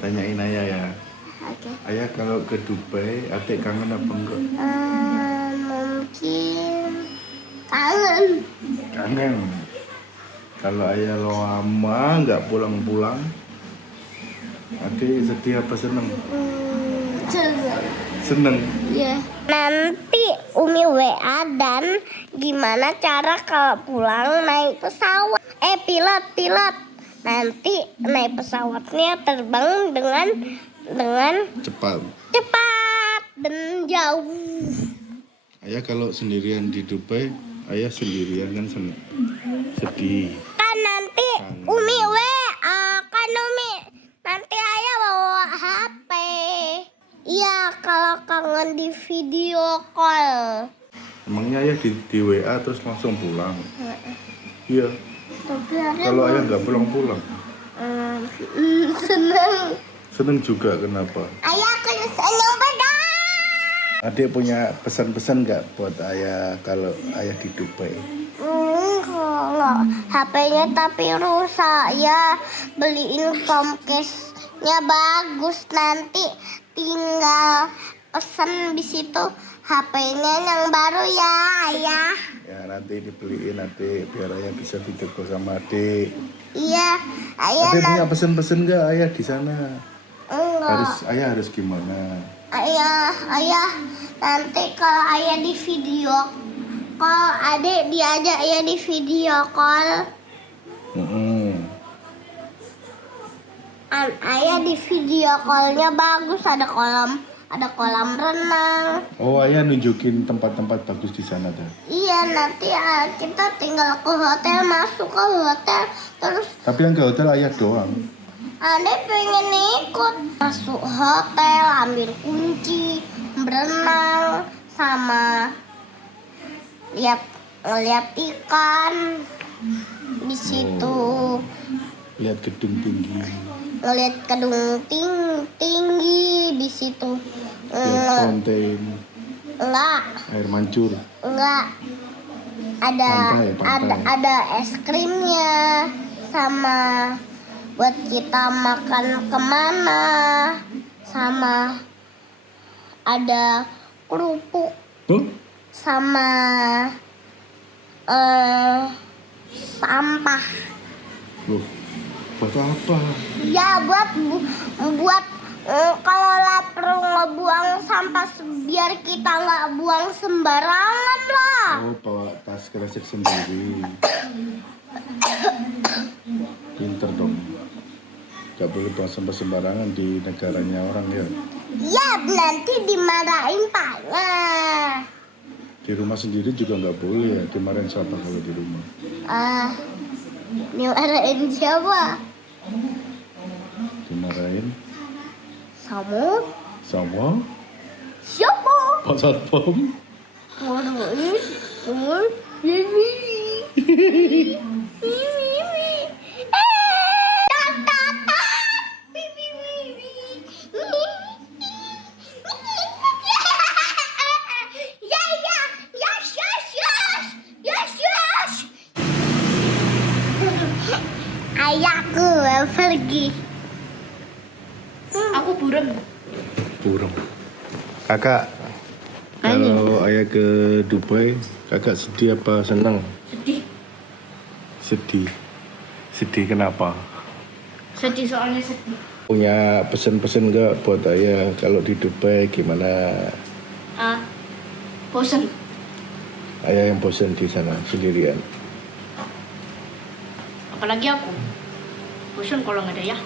tanyain ayah ya. Oke. Ayah kalau ke Dubai, adik kangen apa enggak? Mungkin kangen. Kangen. Kalau ayah lama nggak pulang-pulang, adik sedih apa seneng? Seneng. Seneng. Iya. Nanti Umi WA dan gimana cara kalau pulang naik pesawat. Pilot. Nanti naik pesawatnya terbang dengan Cepat. dan jauh. Ayah kalau sendirian di Dubai, ayah sendirian kan sedih. Kan nanti Umi WA, kan Umi. Nanti ayah bawa HP. Iya, kalau kangen di video call. Emangnya ayah di WA terus langsung pulang? Iya. Tapi ayah Kalau ayah nggak pulang-pulang, seneng. seneng juga. Kenapa? Ayah akan seneng banget. Adik punya pesan-pesan nggak buat ayah kalau ayah di Dubai? Kalau HP-nya tapi rusak ya, beliin Comcast-nya bagus, nanti tinggal pesan di situ HP-nya yang baru ya ayah. Ya nanti dibeliin adik biar ayah bisa video call sama adik. Iya ayah. Adik punya pesan-pesan nggak ayah di sana? Enggak. Ayah harus gimana? Ayah nanti kalau ayah di video call, adik diajak ayah di video call. Ayah di video callnya bagus, ada kolam renang. Oh, ayah nunjukin tempat-tempat bagus di sana tuh. Iya, nanti kita tinggal ke hotel, masuk ke hotel terus. Tapi yang ke hotel ayah doang. Adek pengen ikut masuk hotel, ambil kunci, berenang, sama lihat ikan di situ. Lihat gedung tinggi. Ngelihat gedung tinggi di situ. Lihat fontaine. Enggak. Air mancur. Enggak. Pantai. Ada es krimnya, sama buat kita makan kemana, sama ada kerupuk, sama sampah. Loh, buat apa? Ya buat kalau lapar ngebuang sampah biar kita nggak buang sembarangan lah. Oh, bawa tas kresek sendiri. Pinter dong. Gak boleh buang sampah sembarangan di negaranya orang ya. Ya nanti dimarahin paknya. Di rumah sendiri juga nggak boleh ya. Dimarahin siapa kalau di rumah? Dimarahin siapa? Dimarahin sama siapa? Pak Satpam. Ayahku pergi. Aku burem. Kakak, kalau ayah ke Dubai, kakak sedih apa senang? Sedih kenapa? Sedih soalnya sedih. Punya pesan-pesan nggak buat ayah kalau di Dubai gimana? Bosan. Ayah yang bosan di sana sendirian. Apalagi aku. Bosan kalau nggak ada ya.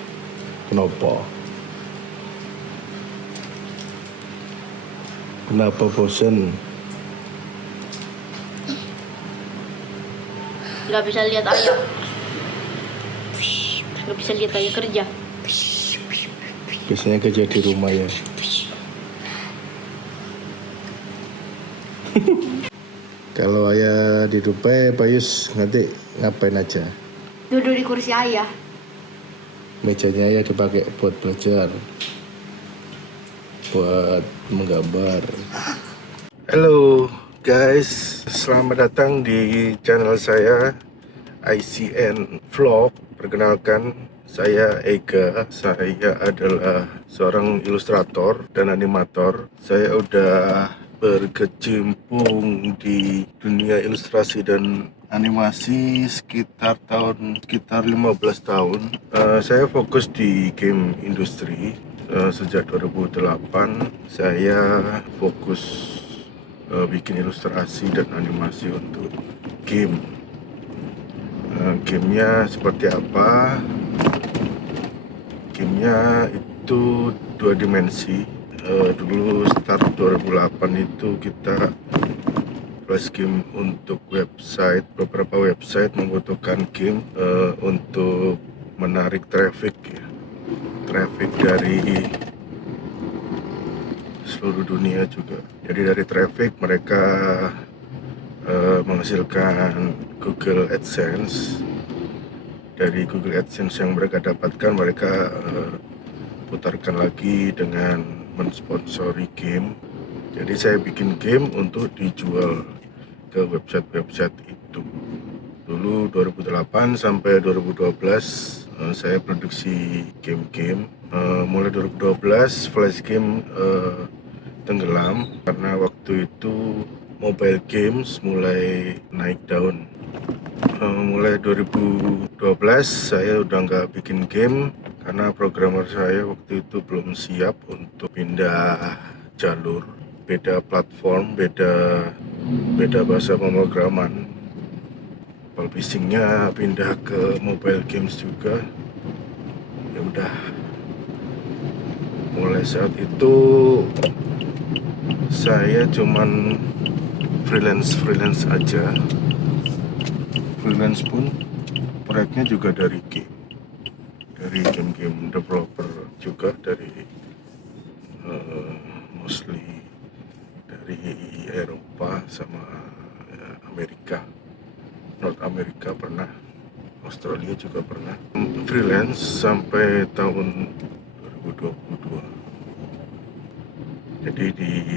Kenapa bosan? Nggak bisa lihat ayah. Nggak bisa lihat ayah kerja. Biasanya kerja di rumah ya. Kalau ayah di Dubai, Pak Yus nanti ngapain aja? Duduk di kursi ayah. Mejanya ayah dipakai buat belajar, buat menggambar. Halo guys, selamat datang di channel saya ICN Vlog. Perkenalkan, Saya Ega, saya adalah seorang ilustrator dan animator. Saya udah berkecimpung di dunia ilustrasi dan animasi sekitar 15 tahun. Saya fokus di game industri. Sejak 2008 saya fokus bikin ilustrasi dan animasi untuk game. Gamenya seperti apa? Gamenya itu 2 dimensi. Dulu start 2008 itu kita flash game untuk website. Beberapa website membutuhkan game untuk menarik traffic ya. Traffic dari seluruh dunia juga. Jadi dari traffic mereka menghasilkan Google AdSense. Dari Google AdSense yang mereka dapatkan, mereka putarkan lagi dengan mensponsori game. Jadi saya bikin game untuk dijual ke website-website itu. Dulu 2008 sampai 2012 saya produksi game-game. Mulai 2012 flash game tenggelam karena waktu itu mobile games mulai naik daun. Mulai 2012 saya udah nggak bikin game karena programmer saya waktu itu belum siap untuk pindah jalur, beda platform, beda bahasa pemrograman. Publishingnya pindah ke mobile games juga. Ya udah, mulai saat itu saya cuman freelance aja. Freelance pun proyeknya juga dari game developer juga, dari mostly dari Eropa sama Amerika, North America pernah, Australia juga pernah. Freelance sampai tahun 2022. Jadi di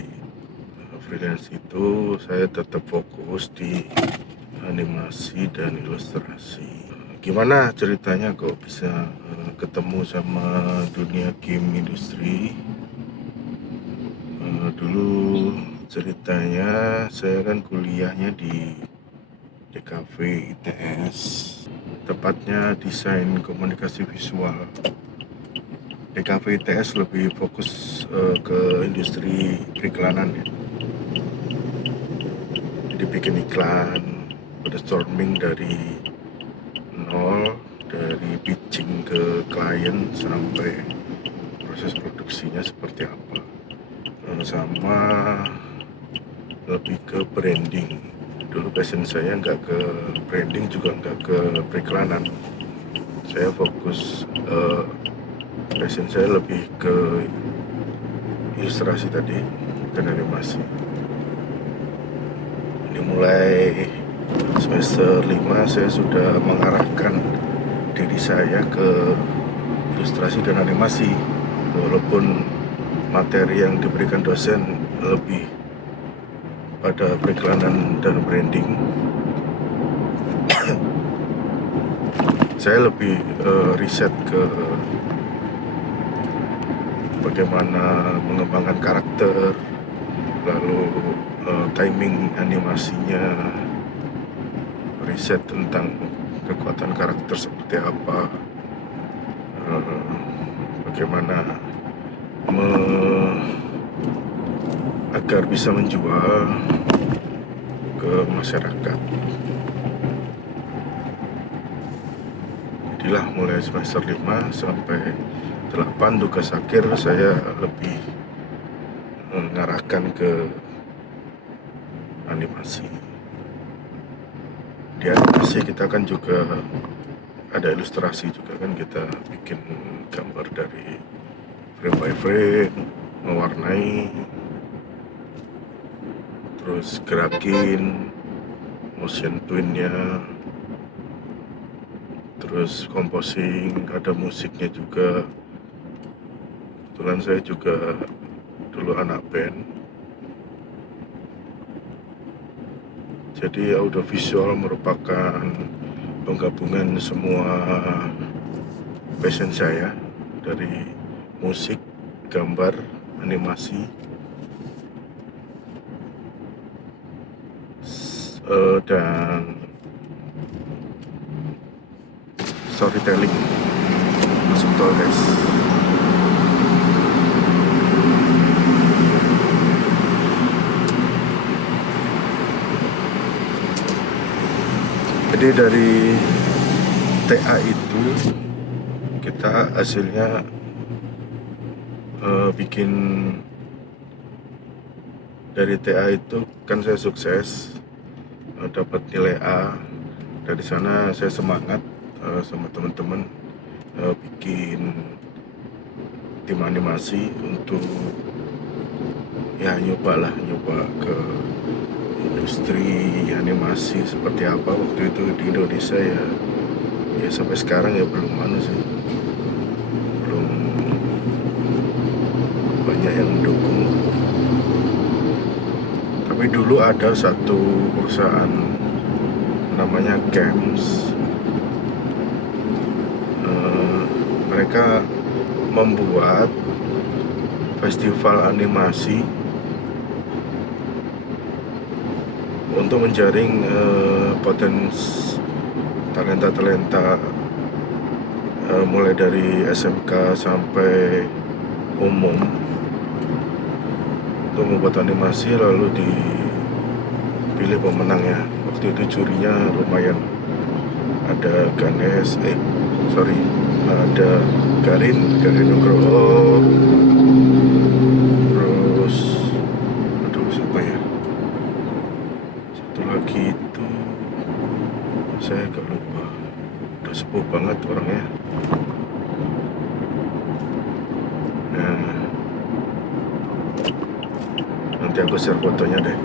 freelance itu saya tetap fokus di animasi dan ilustrasi. Gimana ceritanya kok bisa ketemu sama dunia game industri? Dulu ceritanya saya kan kuliahnya di DKV ITS, tepatnya desain komunikasi visual. DKV ITS lebih fokus ke industri periklanan ya. Jadi bikin iklan, brainstorming dari nol, dari pitching ke klien sampai proses produksinya seperti apa, sama lebih ke branding. Dulu passion saya nggak ke branding, juga nggak ke periklanan. Saya fokus passion saya lebih ke ilustrasi tadi dan animasi. Ini mulai semester 5 saya sudah mengarahkan diri saya ke ilustrasi dan animasi, walaupun materi yang diberikan dosen lebih pada periklanan dan branding. Saya lebih riset ke bagaimana mengembangkan karakter, lalu timing animasinya, riset tentang kekuatan karakter seperti apa, bagaimana agar bisa menjual ke masyarakat. Jadilah mulai semester 5 sampai 8 tugas akhir saya lebih mengarahkan ke animasi. Di animasi kita kan juga ada ilustrasi juga kan, kita bikin gambar dari frame by frame, mewarnai, terus gerakin, motion twin-nya, terus composing, ada musiknya juga. Kebetulan saya juga dulu anak band, jadi audiovisual merupakan penggabungan semua passion saya dari musik, gambar, animasi, dan storytelling. Masuk tol guys. Jadi dari TA itu kita hasilnya bikin, dari TA itu kan saya sukses, dapat nilai A. Dari sana saya semangat sama teman-teman bikin tim animasi untuk ya nyoba ke industri animasi seperti apa waktu itu di Indonesia ya sampai sekarang ya belum belum banyak yang mendukung. Tapi dulu ada satu perusahaan namanya Games, mereka membuat festival animasi untuk menjaring potensi talenta-talenta mulai dari SMK sampai umum untuk membuat animasi, lalu dipilih pemenangnya. Waktu itu jurinya lumayan, ada ada Garin Nugroho, terus siapa ya, satu lagi itu saya agak lupa, udah sepuh banget orangnya. Nah, nanti aku share fotonya deh.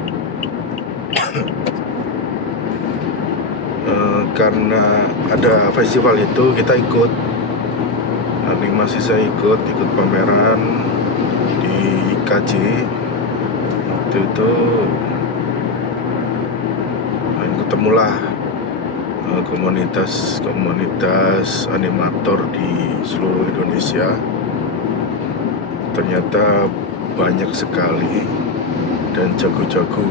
Karena ada festival itu kita ikut animasi, saya ikut pameran di IKJ. Waktu itu ketemulah komunitas animator di seluruh Indonesia. Ternyata banyak sekali dan jago-jago.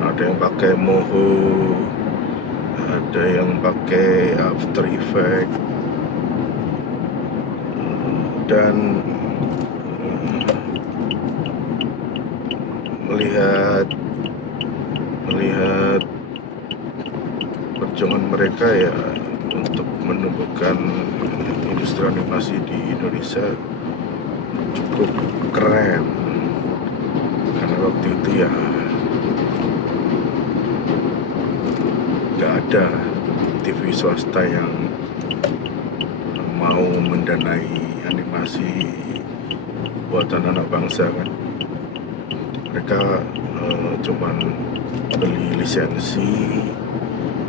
Ada yang pakai Moho, ada yang pakai After Effects, dan melihat perjuangan mereka ya untuk menumbuhkan industri animasi di Indonesia cukup keren. Karena waktu itu ya nggak ada TV swasta yang mau mendanai animasi buatan anak bangsa kan. Mereka cuman beli lisensi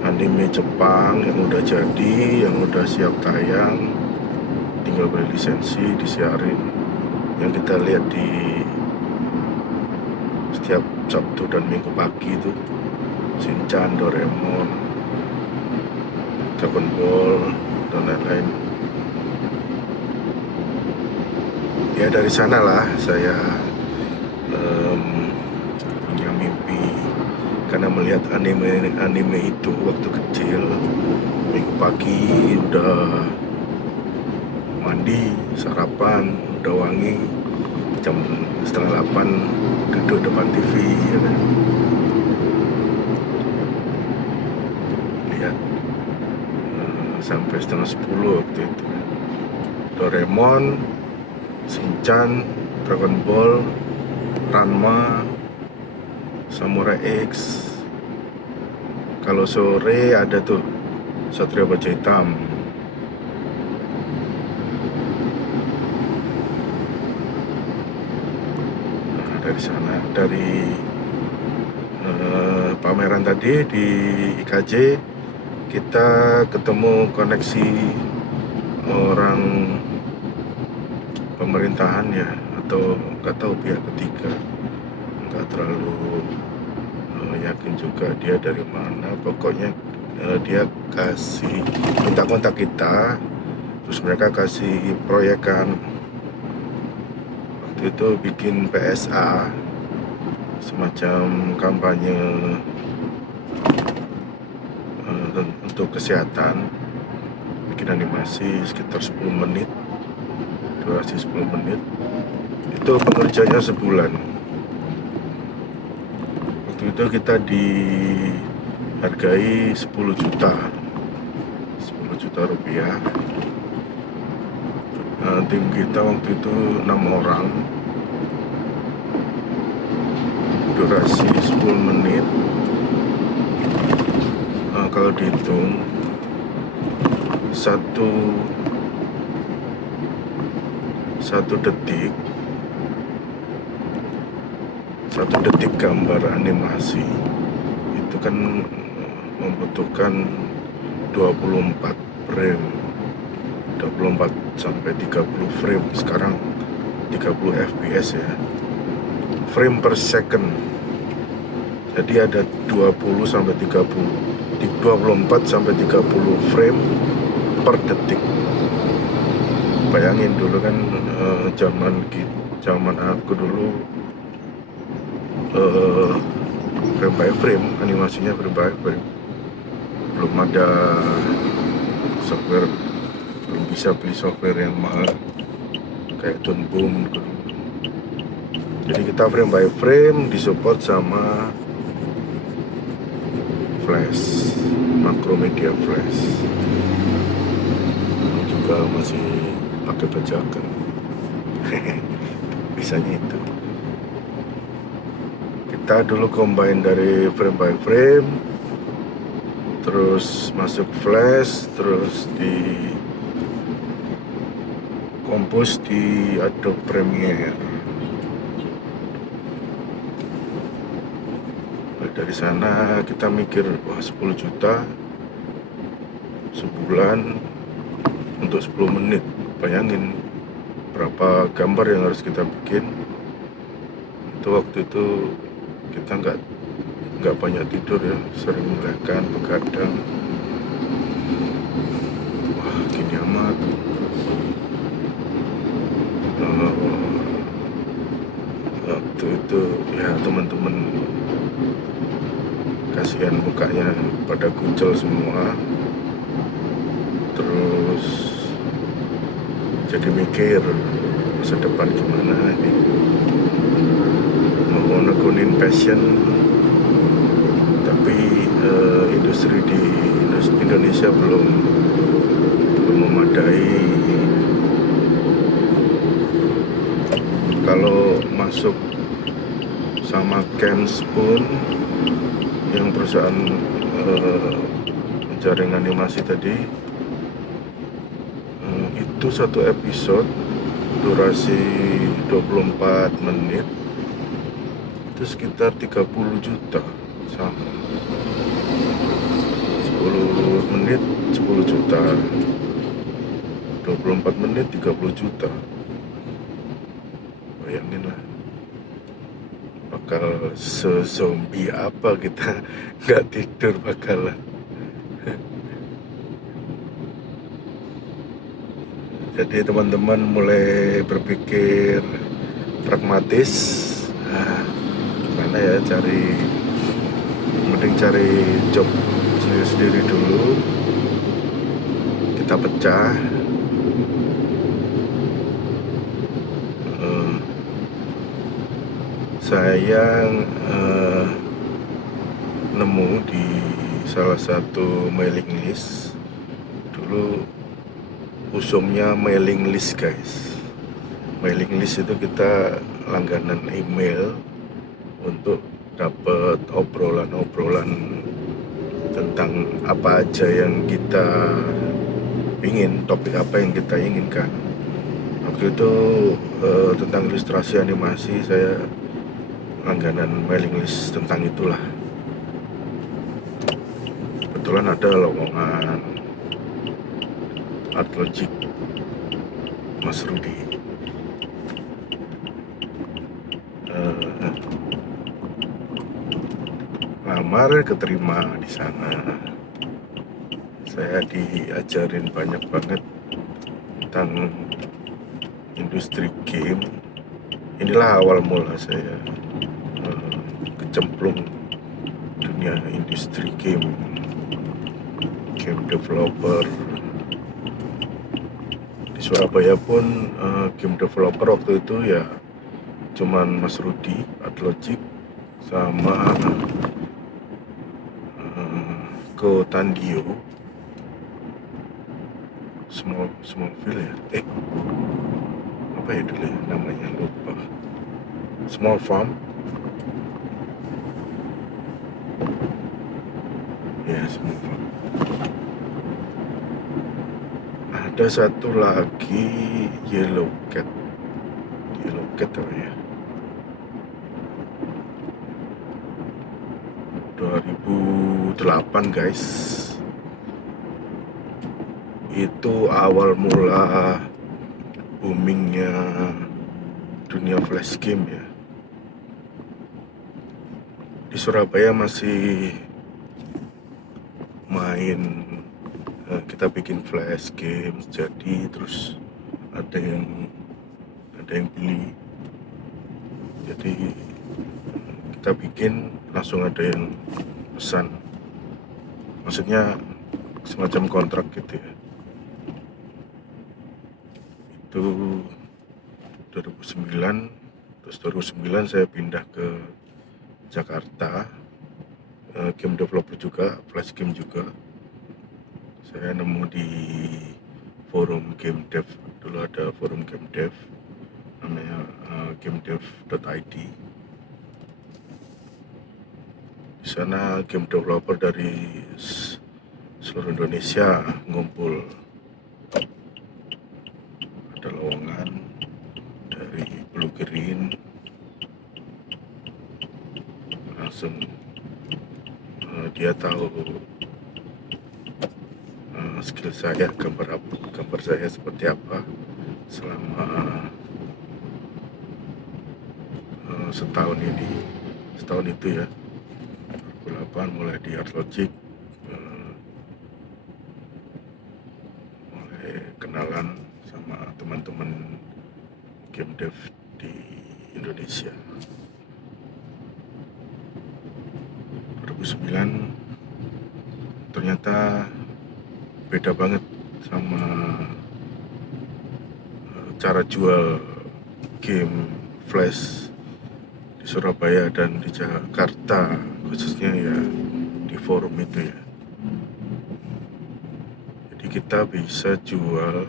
anime Jepang yang udah jadi, yang udah siap tayang, tinggal beli lisensi, disiarin. Yang kita lihat di setiap Sabtu dan Minggu pagi itu Shinchan, Doraemon, Dragon Ball, dan lain-lain. Ya dari sanalah saya punya mimpi, karena melihat anime itu waktu kecil. Minggu pagi udah mandi, sarapan, udah wangi, jam 7:30 duduk depan TV ya kan. Lihat sampai 9:30 waktu itu. Doraemon, Shinchan, Dragon Ball, Ranma, Samurai X. Kalau sore ada tuh Satria Baja Hitam. Nah, dari sana, dari pameran tadi di IKJ, kita ketemu koneksi orang pemerintahan ya, atau nggak tahu pihak ketiga, nggak terlalu yakin juga dia dari mana. Pokoknya dia minta kontak kita Terus mereka kasih proyekan, waktu itu bikin PSA, semacam kampanye untuk kesehatan, bikin animasi sekitar 10 menit, durasi 10 menit. Itu pengerjanya sebulan. Waktu itu kita dihargai 10 juta rupiah. Tim kita waktu itu 6 orang, durasi 10 menit. Kalau dihitung satu detik gambar animasi itu kan membutuhkan 24 frame, 24 sampai 30 frame. Sekarang 30 fps ya, frame per second. Jadi ada 20 sampai 30, 24 sampai 30 frame per detik. Bayangin dulu kan, zaman aku dulu frame by frame, animasinya frame by frame. Belum ada software, belum bisa beli software yang mahal kayak Toon Boom. Jadi kita frame by frame, disupport sama Flash, Macromedia Flash. Ini juga masih pakai bajakan. Bisanya itu. Kita dulu combine dari frame by frame, terus masuk Flash, terus di compose di Adobe Premiere. Dari sana kita mikir, wah 10 juta sebulan untuk 10 menit. Bayangin berapa gambar yang harus kita bikin. Itu waktu itu kita nggak banyak tidur ya, sering melekkan, begadang. Wah, gini amat. Waktu itu ya teman-teman kasihan, mukanya pada kucel semua. Terus jadi mikir masa depan gimana ini, mau nekunin passion, tapi industri di Indonesia belum memadai. Kalau masuk sama Kens pun, yang perusahaan jaring animasi tadi, itu satu episode durasi 24 menit itu sekitar 30 juta sama 10 menit 10 juta, 24 menit 30 juta. Bayangin lah, bakal se-zombie apa kita nggak tidur bakalan. Jadi teman-teman mulai berpikir pragmatis, gimana ya, mending cari job sendiri dulu. Kita pecah. Saya nemu di salah satu mailing list. Dulu usumnya mailing list, guys. Mailing list itu kita langganan email untuk dapat obrolan-obrolan tentang apa aja yang kita ingin, topik apa yang kita inginkan. Waktu itu tentang ilustrasi animasi, saya langganan mailing list tentang itulah. Kebetulan ada lowongan Art Logic Mas Rudi. Lamar, keterima di sana. Saya diajarin banyak banget tentang industri game. Inilah awal mula saya kecemplung dunia industri game developer. Di Surabaya pun game developer waktu itu ya cuman Mas Rudi, Adlogic, sama Ko Tandio, Smallville ya, apa ya dulu ya namanya, lupa. Small Farm ya, Small Farm. Ada satu lagi Yellow Cat apa ya, 2008 guys. Itu awal mula boomingnya dunia flash game ya. Di Surabaya masih main, kita bikin flash game jadi, terus ada yang beli, jadi kita bikin langsung ada yang pesan, maksudnya semacam kontrak gitu ya. Itu 2009. Terus 2009 saya pindah ke Jakarta, game developer juga, flash game juga. Saya nemu di forum game dev, dulu ada forum game dev namanya gamedev.id. Di sana game developer dari seluruh Indonesia ngumpul. Ada lowongan dari Blue Green, langsung dia tahu skill saya, gambar saya seperti apa selama setahun itu ya, 2008 mulai di Adlogic, mulai kenalan sama teman-teman game dev di Indonesia. 2009 ternyata beda banget sama cara jual game flash di Surabaya dan di Jakarta, khususnya ya di forum itu ya. Jadi kita bisa jual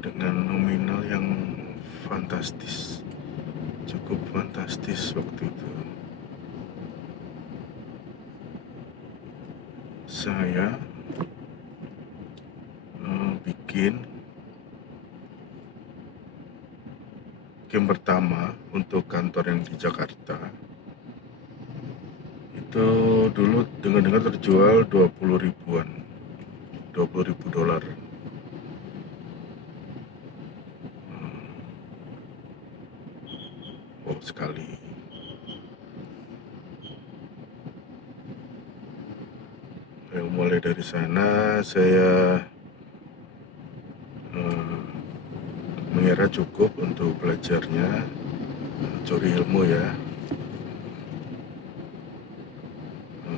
dengan nominal yang fantastis, cukup fantastis waktu itu. Saya bikin game pertama untuk kantor yang di Jakarta. Itu dulu dengar-dengar terjual 20 ribuan, $20.000. Wow sekali. Mulai dari sana saya mengira cukup untuk belajarnya, curi ilmu ya.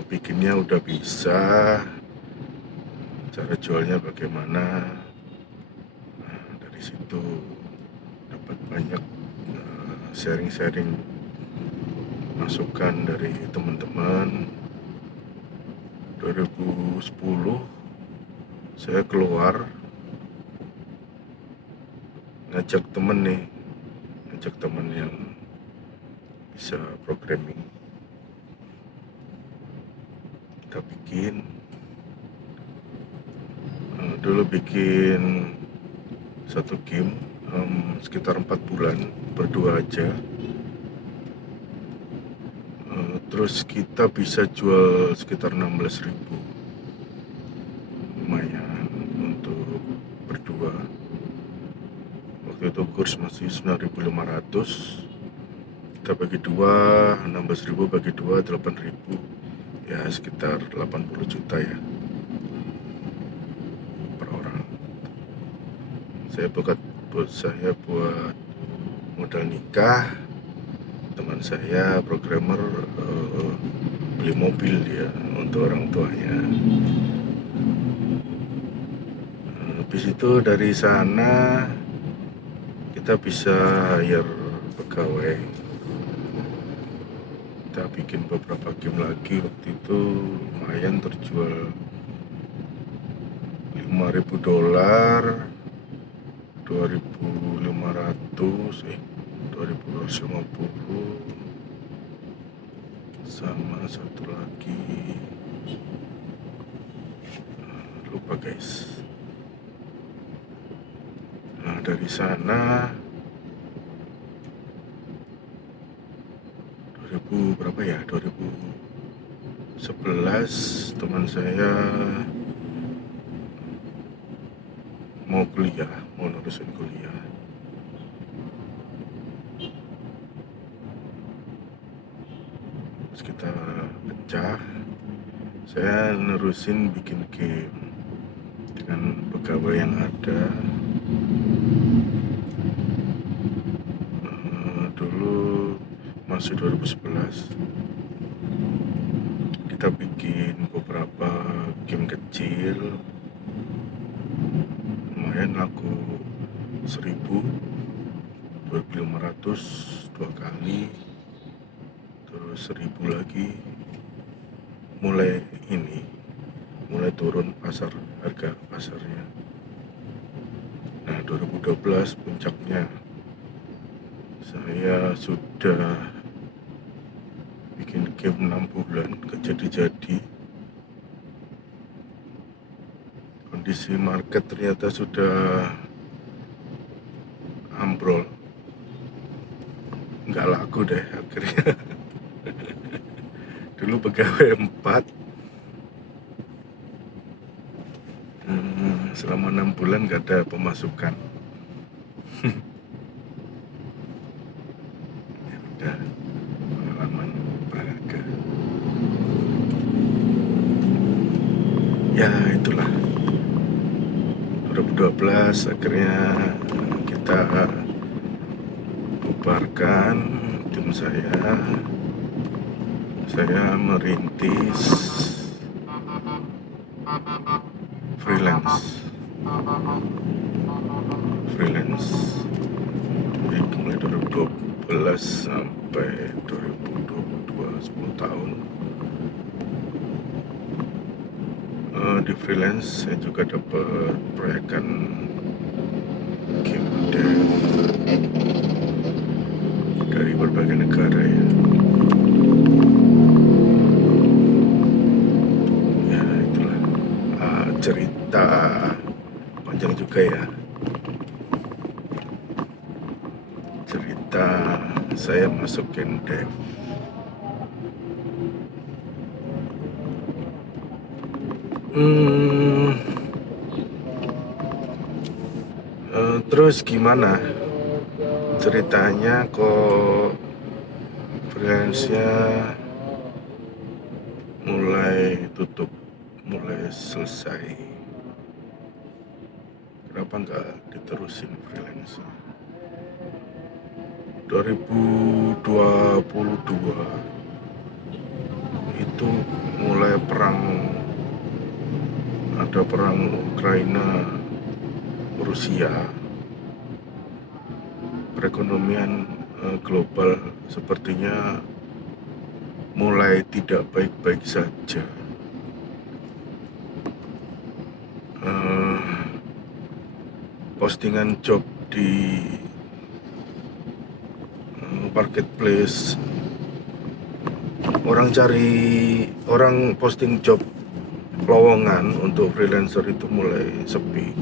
Bikinnya udah bisa, cara jualnya bagaimana. Dari situ dapat banyak sharing-sharing masukan dari teman-teman. 2010 saya keluar, ngajak temen yang bisa programming. Kita bikin, dulu bikin satu game sekitar 4 bulan berdua aja. Terus kita bisa jual sekitar 16.000, lumayan untuk berdua. Waktu itu kurs masih 9.500, kita bagi dua, 16.000 bagi dua, 8.000, ya sekitar 80 juta ya per orang. saya buat modal nikah. Teman saya programmer, beli mobil dia untuk orang tuanya. Habis itu dari sana kita bisa hire pegawai. Kita bikin beberapa game lagi. Waktu itu lumayan terjual $5.000, 2.500, 2.250, sama satu lagi lupa guys. Nah, dari sana 2000 berapa ya, 2011 teman saya mau nerusin kuliah. Terus kita pecah, saya nerusin bikin game dengan pegawai yang ada. Dulu masih 2011 kita bikin beberapa game kecil, lumayan laku 1.000, 2.500 2 kali, terus 1.000 lagi. Mulai turun harga pasarnya. Nah, 2012 puncaknya saya sudah bikin game 6 bulan gak jadi-jadi. Kondisi market ternyata sudah ambrol, nggak laku deh akhirnya. Dulu pegawai 4, selama 6 bulan gak ada pemasukan. Ya udah, pengalaman berharga. Ya itulah, 2012 akhirnya kita bubarkan tim saya merintis freelance. Jadi mulai 2012 sampai 2022, 10 tahun. Di freelance saya juga dapat proyekan game dev dari berbagai negara ya. Ya itulah, cerita panjang juga ya. Cerita saya masuk game dev. Terus gimana ceritanya kok freelance-nya mulai tutup, mulai selesai? Kenapa nggak diterusin freelance? 2022 itu mulai ada perang Ukraina Rusia. Perekonomian global sepertinya mulai tidak baik-baik saja. Postingan job di marketplace, orang posting job lowongan untuk freelancer itu mulai sepi.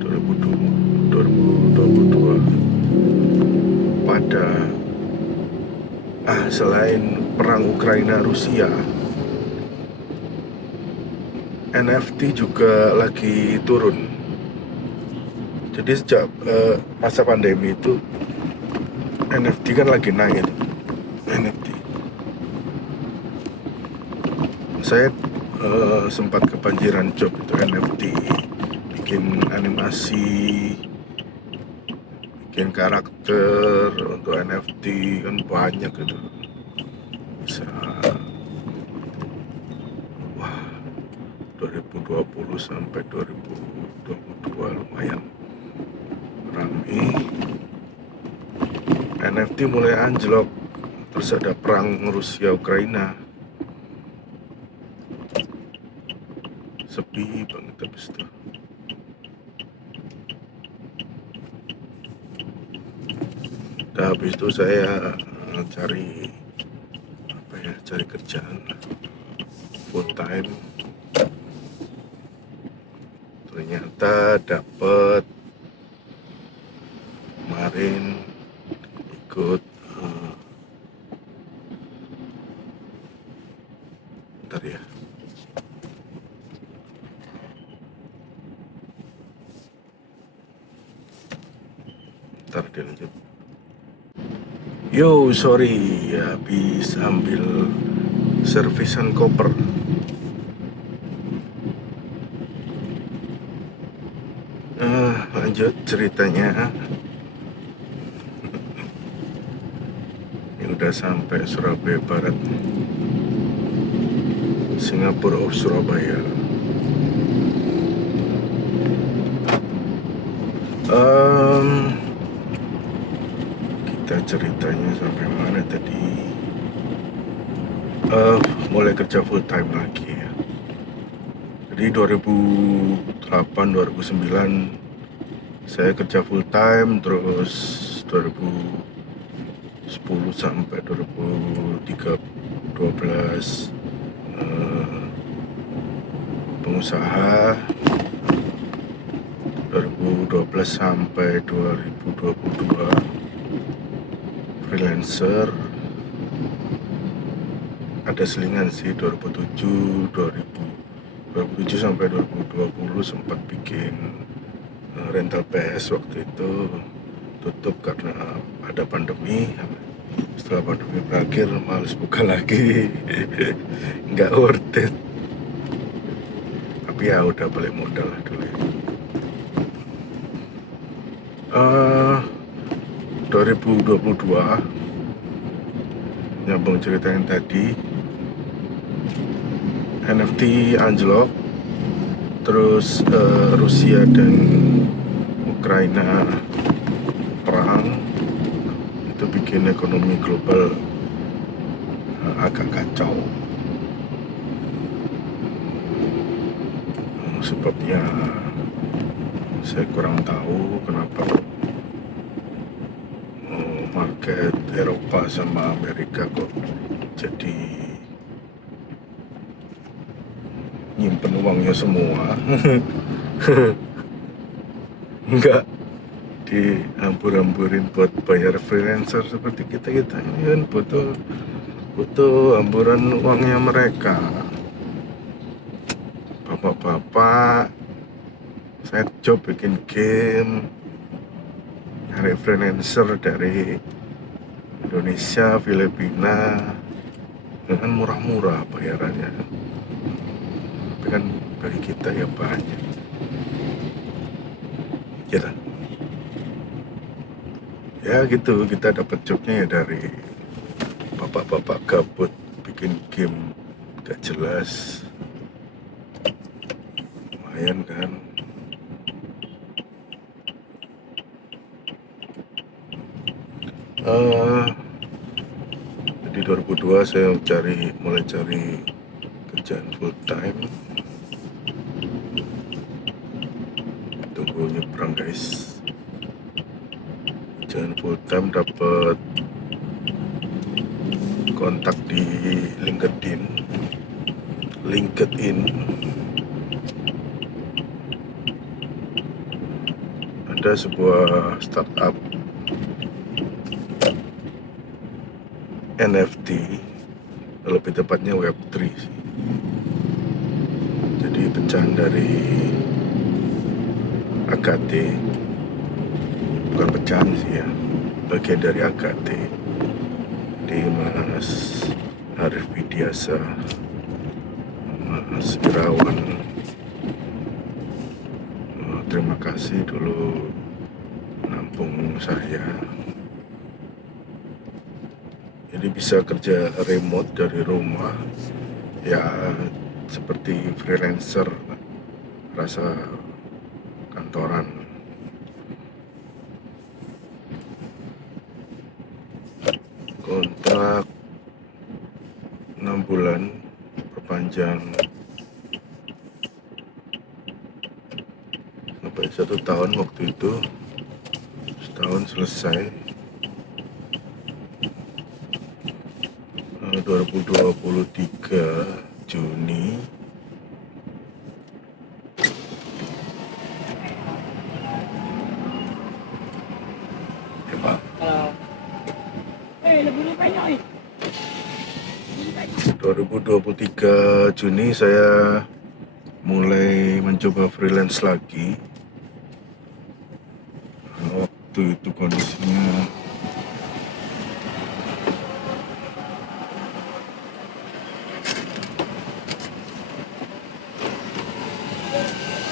2022 pada selain perang Ukraina Rusia, NFT juga lagi turun. Jadi sejak masa pandemi itu NFT kan lagi naik itu. NFT. Saya sempat kebanjiran job itu NFT, bikin animasi, bikin karakter untuk NFT kan banyak gitu. Bisa, wah, 2020 sampai 2022 lumayan rame. NFT mulai anjlok, terus ada perang Rusia Ukraina, sepi banget habis itu. Nah, habis itu saya cari cari kerjaan full time. Ternyata dapet kemarin ikut bentar ya. Bentar dilanjut. Yo, sorry, habis ambil servisan koper. Lanjut ceritanya. Ini udah sampai Surabaya Barat, Singapura of Surabaya. Kita ceritanya sampai mana tadi? Mulai kerja full time lagi ya. Jadi 2008-2009 saya kerja full time, terus 2010 sampai 2012 pengusaha, 2012 sampai 2022 freelancer. Ada selingan sih 2007 sampai 2020 sempat bikin rental PS, waktu itu tutup karena ada pandemi. Setelah pandemi berakhir males buka lagi. Nggak worth it, tapi ya udah balik modal lah dulu ya. 2022 nyambung cerita yang tadi, NFT anjlok, terus Rusia dan Ukraina perang, itu bikin ekonomi global agak kacau. Sebabnya saya kurang tahu kenapa market Eropa sama Amerika kok jadi nyimpen uangnya semua. Enggak dihambur-hamburin buat bayar freelancer seperti kita ini kan butuh hamburan uangnya mereka. Bapak-bapak saya job bikin game, nyari freelancer dari Indonesia, Filipina, kan murah-murah bayarannya, tapi kan bagi kita ya banyak gitu. Ya gitu, kita dapat jobnya ya dari bapak-bapak gabut bikin game gak jelas, lumayan kan. Jadi 2002 saya mulai cari kerjaan full time. Tunggu nyebrang guys. Kerjaan full time, dapat kontak di LinkedIn. Ada sebuah startup NFT, lebih tepatnya Web3 sih. Jadi pecahan dari AKT, bukan pecahan sih ya, bagian dari AKT. Jadi Mas Arif Widiasa, Mas Irawan, terima kasih dulu nampung saya. Jadi bisa kerja remote dari rumah, ya seperti freelancer, rasa kantoran. Kontrak 6 bulan, perpanjang sampai 1 tahun waktu itu, setahun selesai. 2023 Juni. Ya Pak. 2023 Juni saya mulai mencoba freelance lagi. Waktu itu kondisinya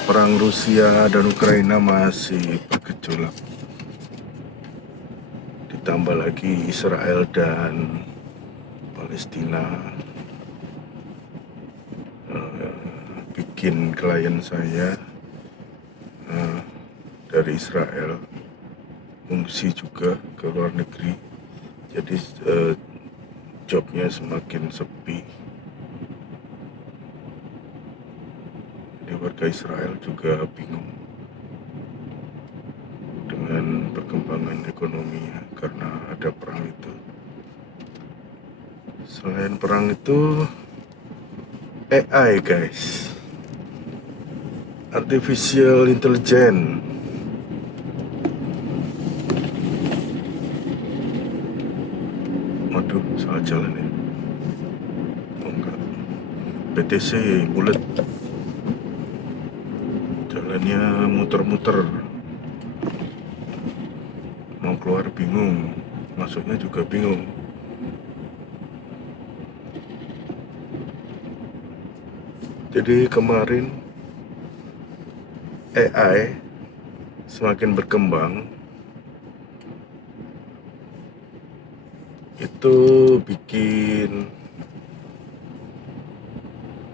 perang Rusia dan Ukraina masih bergejolak. Ditambah lagi Israel dan Palestina bikin klien saya dari Israel fungsi juga ke luar negeri, jadi jobnya semakin sepi. Jadi warga Israel juga bingung dengan perkembangan ekonominya karena ada perang itu. Selain perang itu, AI guys, artificial intelligence. Waduh, salah jalan ya. Oh enggak, PTC bulat, jalannya muter-muter, mau keluar bingung, masuknya juga bingung. Jadi kemarin AI semakin berkembang, itu bikin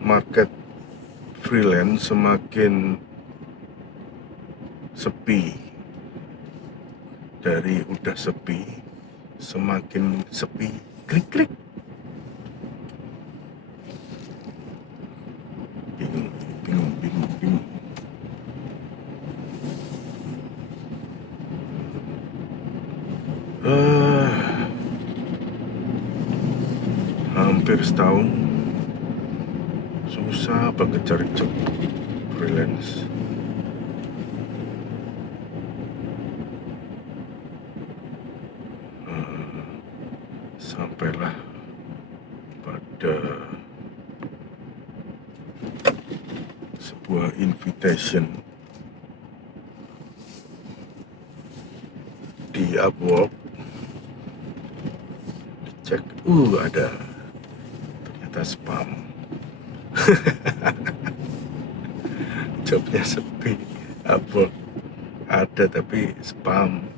market freelance semakin sepi. Dari udah sepi, semakin sepi. Klik-klik. Bingung. Hampir setahun susah banget cari job freelance. Sampailah pada sebuah invitation di Upwork. Cek, ada, ternyata spam. Jobnya sepi, Upwork ada tapi spam.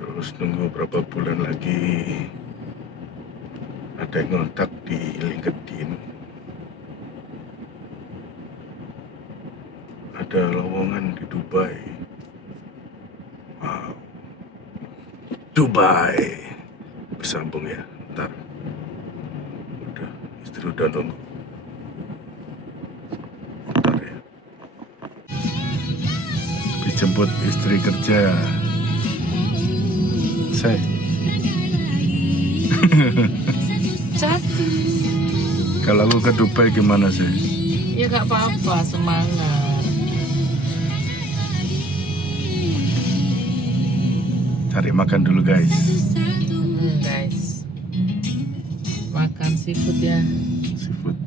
Terus nunggu berapa bulan lagi ada yang ngontak di LinkedIn, ada lowongan di Dubai. Wow, Dubai, bersambung ya, ntar. Udah, istri udah nunggu. Ntar ya, dijemput istri kerja. Saya Satu. kalau aku ke Dubai gimana sih? Ya gak apa-apa, semangat. Cari makan dulu guys. Guys, makan seafood ya. Seafood.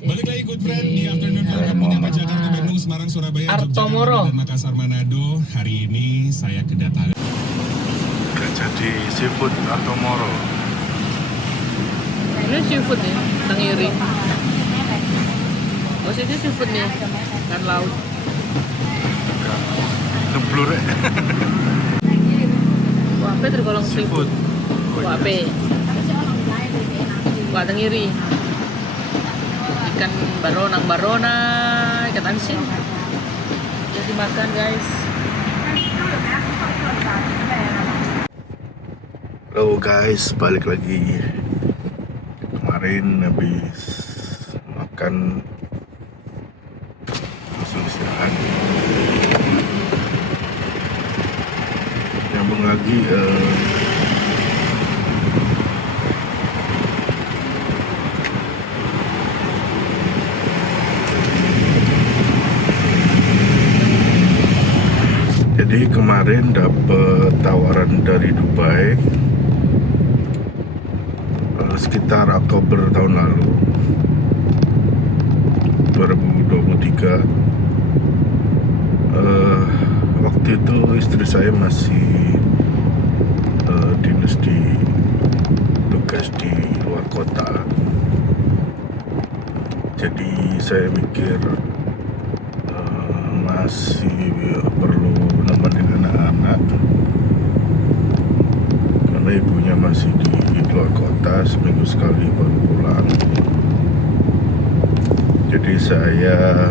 Balik lagi good friend di afternoon Muhammad. Jakarta, Bandung, Semarang, Surabaya, Artomoro. Yogyakarta, dan Makassar, Manado. Hari ini saya kedatangan Udah jadi seafood Artomoro. Ini seafood ya, tenggiri. Maksudnya seafood nih, kan laut. Ngeblur ya. Wape tergolong seafood. Wape. Wak tenggiri. Ikan barona, ikan asin. Jadi makan guys. Halo guys, balik lagi. Kemarin habis makan langsung istirahat. Nyambung lagi jadi kemarin dapet tawaran dari Dubai sekitar Oktober tahun lalu 2023. Waktu itu istri saya masih dinas tugas di luar kota, jadi saya mikir masih perlu nemenin anak-anak karena ibunya masih di luar kota, seminggu sekali baru pulang. Jadi saya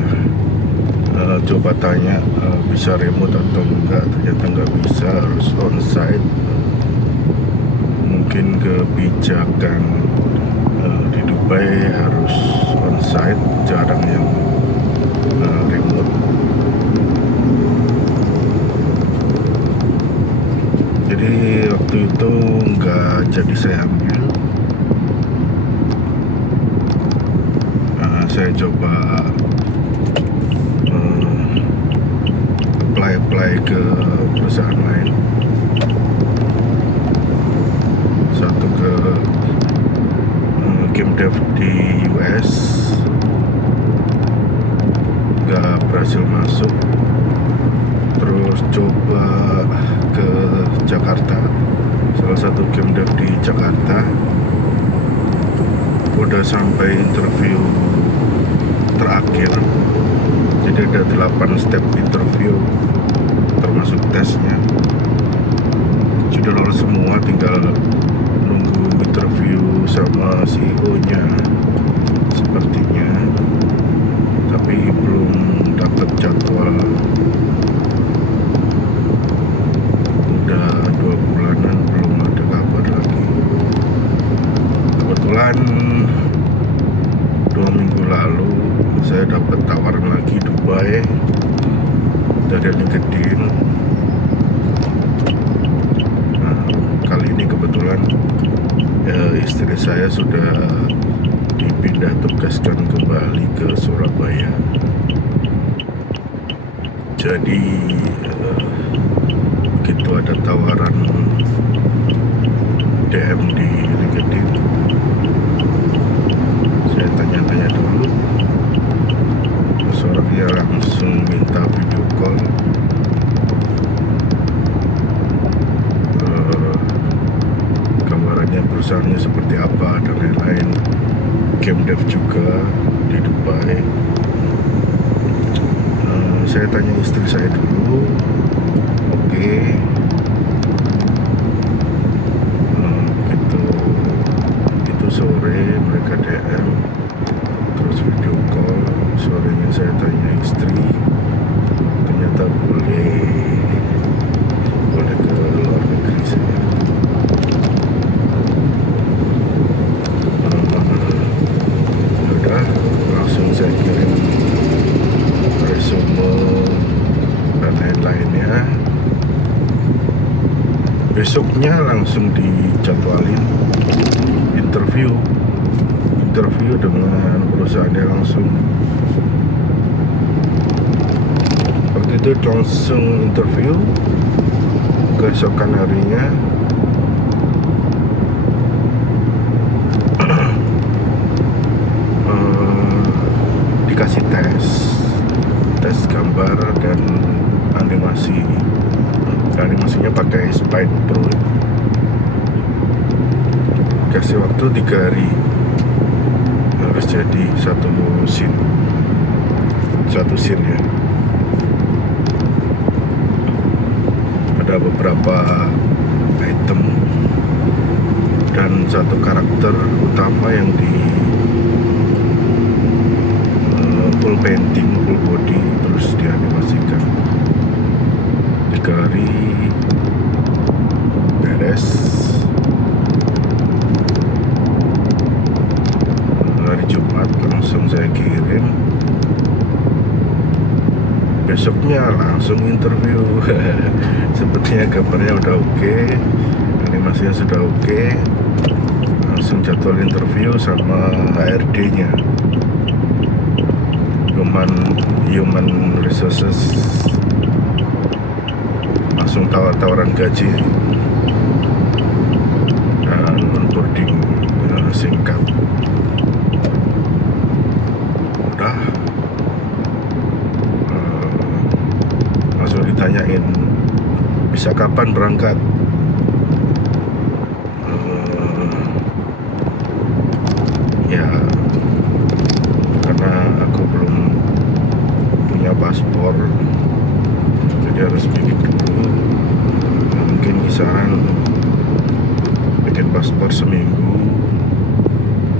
coba tanya bisa remote atau enggak, ternyata nggak bisa, harus onsite. Mungkin kebijakan di Dubai harus onsite, jarang yang remote. Jadi waktu itu nggak jadi saya ambil. Saya coba apply ke perusahaan lain. Satu ke game dev di US, nggak berhasil masuk. Terus coba ke Jakarta, salah satu game dev di Jakarta. Udah sampai interview terakhir, jadi ada 8 step interview termasuk tesnya. Sudah lolos semua, tinggal nunggu interview sama CEO-nya sepertinya, tapi belum dapat jadwal. Udah 2 bulanan belum ada kabar lagi. Kebetulan 2 minggu lalu saya dapat tawaran lagi Dubai dari LinkedIn. Nah, kali ini kebetulan istri saya sudah dipindah tugaskan kembali ke Surabaya. Jadi begitu ada tawaran DM di LinkedIn, saya tanya-tanya dulu. Terus orangnya langsung minta video call. Gambarannya perusahaannya seperti apa dan lain-lain. Game dev juga di Dubai. Saya tanya istri saya dulu. Oke. Begitu itu sore mereka DM, terus video call. Sorenya saya tanya istri, ternyata boleh ke luar negeri saya. Udah langsung saya kirim resume dan lain-lainnya. Besoknya langsung dijadwalin interview dengan perusahaannya langsung. Waktu itu langsung interview, keesokan harinya dikasih tes gambar dan animasi. Animasinya pakai Spine Pro. Kasih waktu 3 hari, harus jadi 1 scene. satu scene ya. Ada beberapa item dan satu karakter utama yang di full painting, full body, terus dianimasikan. 3 hari beres. Hari Jumat langsung saya kirim. Besoknya langsung interview. Sepertinya gambarnya udah oke, animasinya sudah oke. Langsung jadwal interview sama HRD-nya, Human Resources. Langsung tawaran gaji dan onboarding singkat. Udah, langsung ditanyain bisa kapan berangkat. Ya, karena aku belum punya paspor, jadi harus bikin dulu. Mungkin kisaran bikin paspor seminggu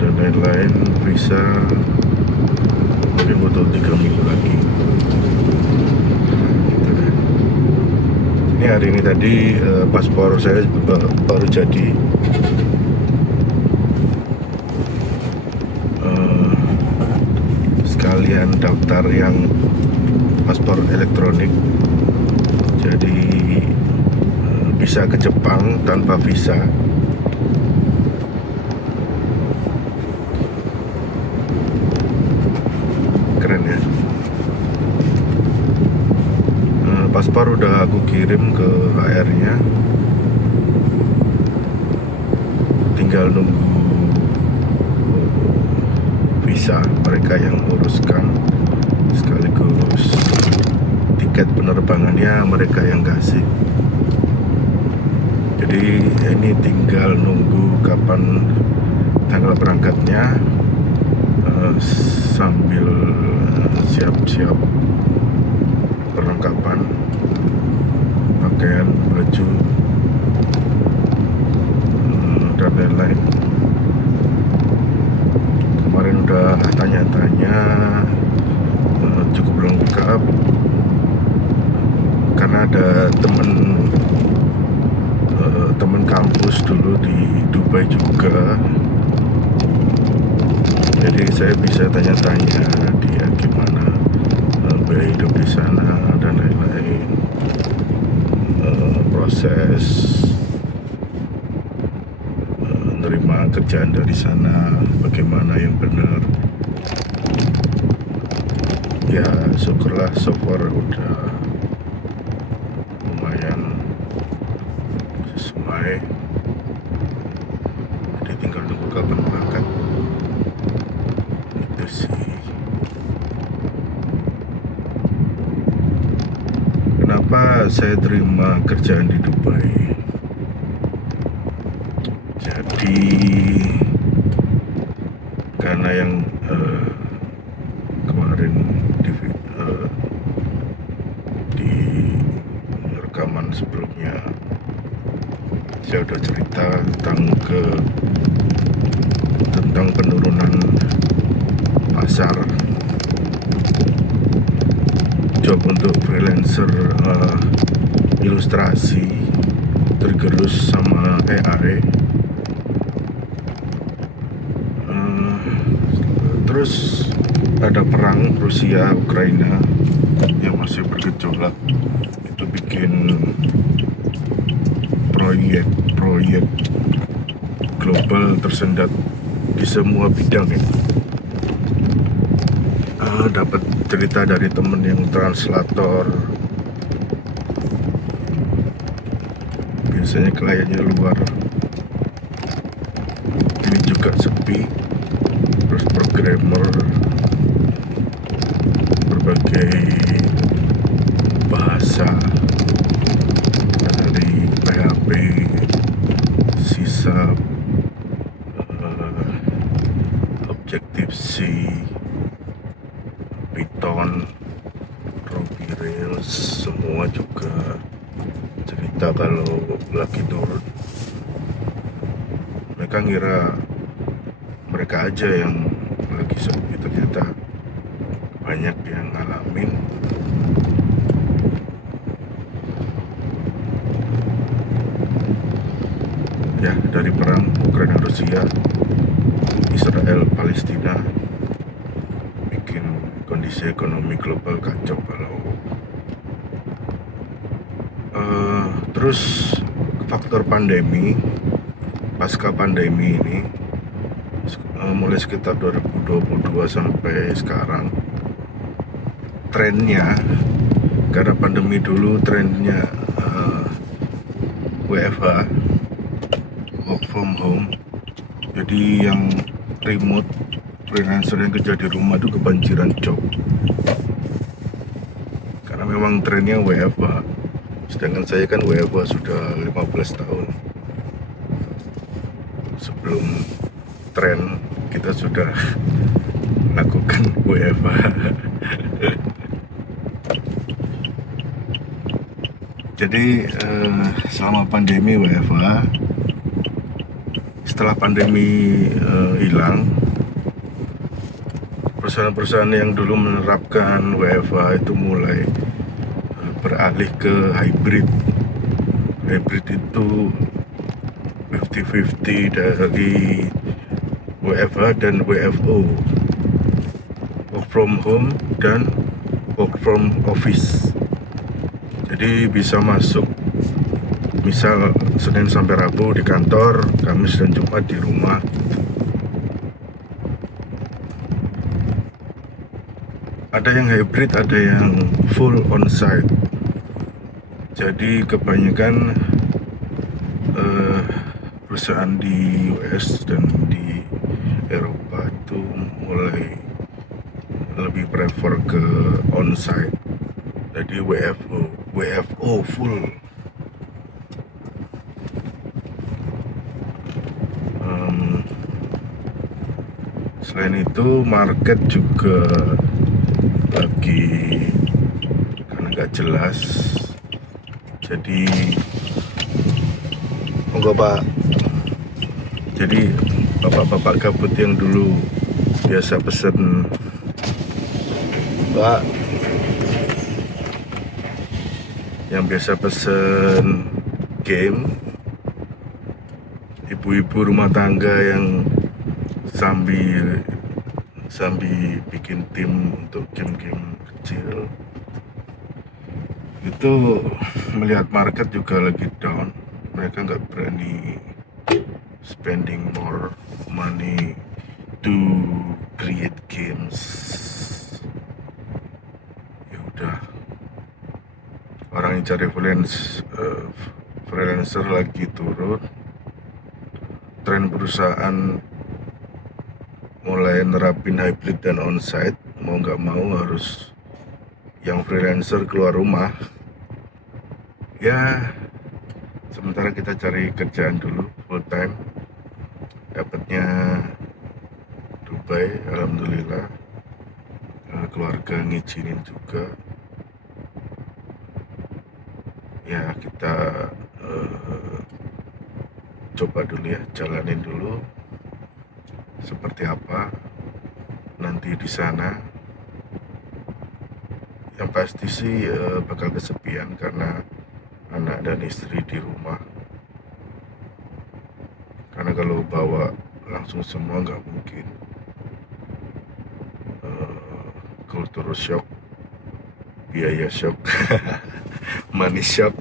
dan lain-lain, visa mungkin butuh 3 minggu lagi. Gitu deh. Ini hari ini tadi paspor saya baru jadi. Sekalian daftar yang paspor elektronik, jadi bisa ke Jepang tanpa visa. Keren ya. Paspor udah aku kirim ke HR-nya, tinggal nunggu visa, mereka yang uruskan, sekaligus tiket penerbangannya mereka yang kasih. Jadi ini tinggal nunggu kapan tanggal berangkatnya, sambil siap-siap perlengkapan, pakaian, baju, dan lain-lain. Kemarin udah tanya-tanya, cukup lengkap, karena ada temen kampus dulu di Dubai juga, jadi saya bisa tanya-tanya dia gimana biaya hidup di sana dan lain-lain, proses menerima kerjaan dari sana bagaimana yang benar. Ya syukurlah, so far udah lumayan sesuai, jadi tinggal nunggu kapan berangkat. Itu sih. Kenapa saya terima kerjaan di Dubai? Jadi karena yang kemarin di rekaman sebelumnya saya udah cerita tentang penurunan pasar job untuk freelancer ilustrasi tergerus sama AI. Terus ada perang Rusia Ukraina yang masih bergejolak, itu bikin proyek global tersendat di semua bidang ya. Dapat cerita dari temen yang translator, biasanya kliennya luar, ini juga sepi. Terus programmer, berbagai bahasa dari PHP, C#, Objective-C, Python, Reels semua juga cerita kalau lagi turun. Mereka ngira mereka aja yang lagi sepi, ternyata banyak yang ngalamin. Ya, dari perang Ukraina Rusia, Israel Palestina bikin kondisi ekonomi global kacau balau. Terus faktor pandemi, pasca pandemi ini mulai sekitar 2022 sampai sekarang, trennya, karena pandemi dulu trennya WFH, work from home, jadi yang remote freelancer yang kerja di rumah itu kebanjiran job, karena memang trennya WFH. Sedangkan saya kan WFH sudah 15 tahun. Sebelum tren kita sudah lakukan WFH. Jadi selama pandemi WFH, setelah pandemi hilang, perusahaan-perusahaan yang dulu menerapkan WFH itu mulai beralih ke hybrid. Hybrid itu 50-50 dari WFH dan WFO, work from home dan work from office. Jadi bisa masuk misal Senin sampai Rabu di kantor, Kamis dan Jumat di rumah. Ada yang hybrid, ada yang full onsite. Jadi kebanyakan perusahaan di US dan di Eropa itu mulai lebih prefer ke onsite. Jadi WFO full. Selain itu market juga lagi karena nggak jelas. Jadi monggo Pak. Jadi bapak-bapak gabut yang dulu biasa pesen, Pak, yang biasa pesen game, ibu-ibu rumah tangga yang sambil bikin tim untuk game-game kecil, itu melihat market juga lagi down. Mereka nggak berani spending more money to create games. Ya udah, orang yang cari freelancer lagi turun. Tren perusahaan mulai nerapin hybrid dan onsite, mau nggak mau harus yang freelancer keluar rumah. Ya, sementara kita cari kerjaan dulu full time. Dapatnya Dubai, alhamdulillah. Keluarga ngizinin juga. Ya, kita coba dulu ya, jalanin dulu seperti apa nanti di sana. Yang pasti sih bakal kesepian karena anak dan istri di rumah. Karena kalau bawa langsung semua nggak mungkin. Kultur shock, biaya shock, money shock.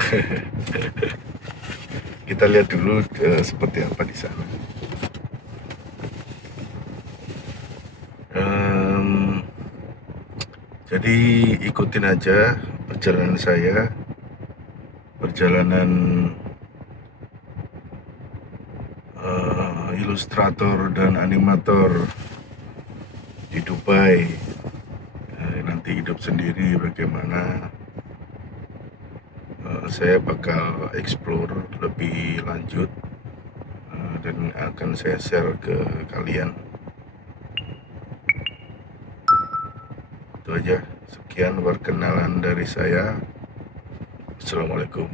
Kita lihat dulu seperti apa di sana. Jadi ikutin aja perjalanan saya, perjalanan ilustrator dan animator di Dubai. Nanti hidup sendiri bagaimana, saya bakal explore lebih lanjut dan akan saya share ke kalian. Itu aja, sekian. sekian perkenalan dari saya. Assalamualaikum.